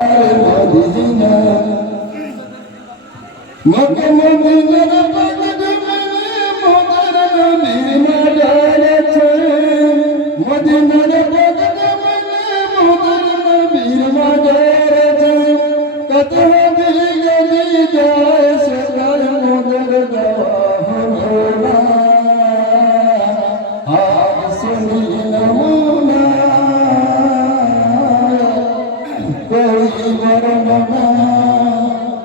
Medina Mecca মদিনার পাগলে মোদের নবীর মাজার আছে মদিনার পাগলে মোদের নবীর মাজার আছে কত দিল গলি যায় সকাল মোদের দেওয়া হলো না আজ শুনি নমুনা कोई वर्णना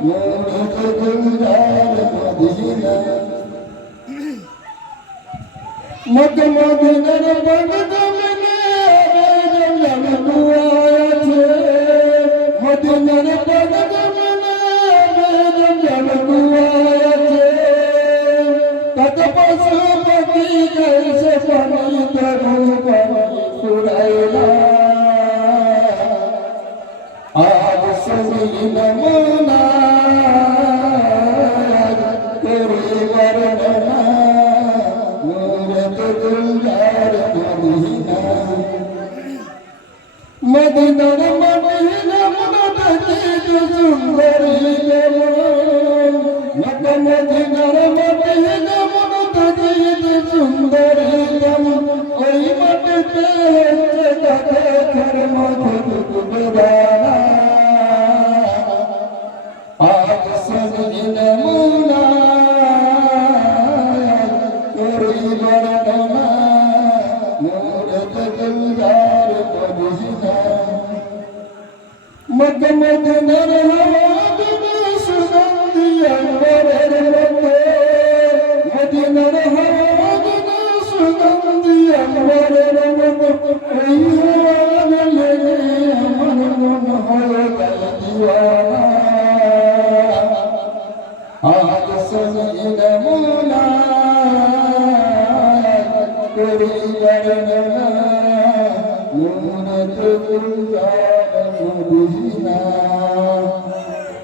मोर गुलजार मदीना मक मदीनार बगदमने जम दुआया छे मदीनार बगदमने जम दुआया छे कत पशु पक्षी कैसे पानी तरू पानी फुराइला आज सुनी नमूना तेरी वर्णना मूरत गुलजार मदीना मदीनार मदीना मनत की सुंदरी जमन मक मदीनार मदीना मनत की सुंदरी जमन ओई मटते हচ্ছে গাতে ঘর মধুর বেদানা आज सुनी नमूना तेरी वर्णना मूरत गुलजार मदीना मक मदीनार हवा में सुगंधी अंबरेर मते मदीनार हवा में सुगंधी अंबरेर मते ओई हवा लेगे আমার মন হয়ে গেল দিওয়ানা आज सुनी नमूना तेरी वर्णना मूरत गुलजार मदीना